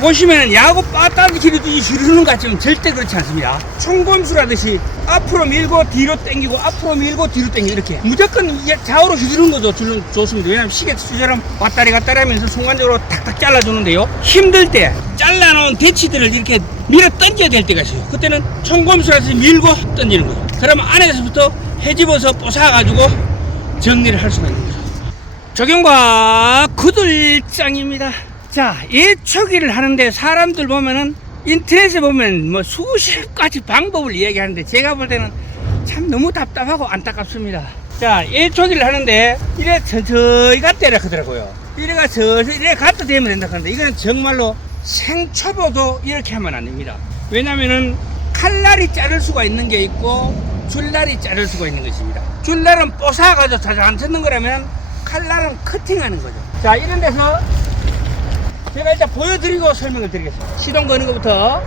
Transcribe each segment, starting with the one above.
보시면은 야구 빠따지 기르듯이 기르는 것 같지만 절대 그렇지 않습니다. 총검수라듯이 앞으로 밀고 뒤로 당기고 앞으로 밀고 뒤로 당기고 이렇게 무조건 좌우로 휘두르는 거죠. 좋습니다. 왜냐하면 시계 수처럼 왔다리 갔다리 하면서 순간적으로 탁탁 잘라주는데요. 힘들 때 잘라놓은 대치들을 이렇게 밀어 던져야 될 때가 있어요. 그때는 총검수라듯이 밀고 던지는 거예요. 그러면 안에서부터 헤집어서 뽀사가지고 정리를 할 수가 있는 거죠. 적용과 구들장입니다. 자, 예초기를 하는데 사람들 보면은 인터넷에 보면 뭐 수십 가지 방법을 이야기하는데 제가 볼 때는 참 너무 답답하고 안타깝습니다. 자, 예초기를 하는데 이래 천천히 갔다 이래 하더라고요. 이래가 서서 이래 갔다 대면 된다 하는데 이거는 정말로 생초보도 이렇게 하면 안 됩니다. 왜냐면은 칼날이 자를 수가 있는 게 있고 줄날이 자를 수가 있는 것입니다. 줄날은 뽀사가지고 잘안 쳤는 거라면 칼날은 커팅하는 거죠. 자, 이런 데서 제가 일단 보여드리고 설명을 드리겠습니다. 시동 거는 것부터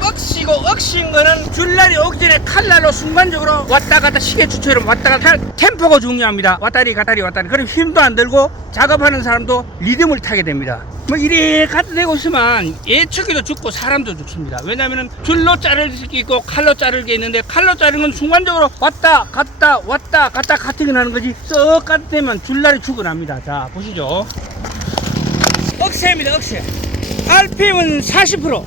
억시고 억신 거는 줄날이 오기 전에 칼날로 순간적으로 왔다 갔다 시계 추처럼 왔다 갔다 할 템포가 중요합니다. 왔다리 갔다리 왔다리. 그럼 힘도 안 들고 작업하는 사람도 리듬을 타게 됩니다. 뭐 이래 갖다 대고 있으면 예측기도 죽고 사람도 죽습니다. 왜냐면은 줄로 자를 게 있고 칼로 자를 게 있는데 칼로 자르는 건 순간적으로 왔다 갔다 왔다 갔다 카팅을 하는 거지 썩 갖다 대면 줄날이 죽어납니다. 자 보시죠. 억세입니다 억세. RPM은 40%.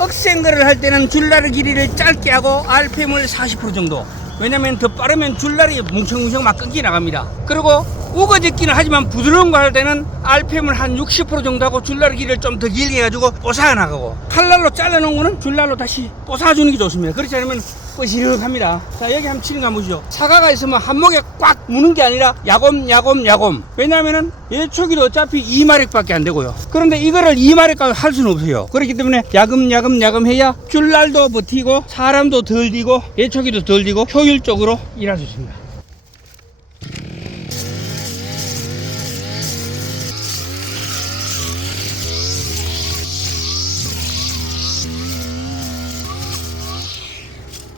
억센거를 할 때는 줄날의 길이를 짧게 하고 RPM을 40% 정도 왜냐면 더 빠르면 줄날이 뭉청뭉청 막 끊기 나갑니다 그리고 우거짓기는 하지만 부드러운 거 할 때는 RPM을 한 60% 정도 하고 줄날의 길이를 좀 더 길게 해가지고 뽀사 나가고. 칼날로 잘라놓은 거는 줄날로 다시 뽀사주는 게 좋습니다. 그렇지 않으면 뻐시륵합니다. 자 여기 한번 치는 거 한번 보시죠. 사과가 있으면 한 목에 꽉 무는 게 아니라 야곰 야곰 야곰. 왜냐면은 예초기도 어차피 2마력밖에 안 되고요. 그런데 이거를 2마력까지 할 수는 없어요. 그렇기 때문에 야금 야금 야금 해야 줄날도 버티고 사람도 덜 디고 예초기도 덜 디고 효율적으로 일할 수 있습니다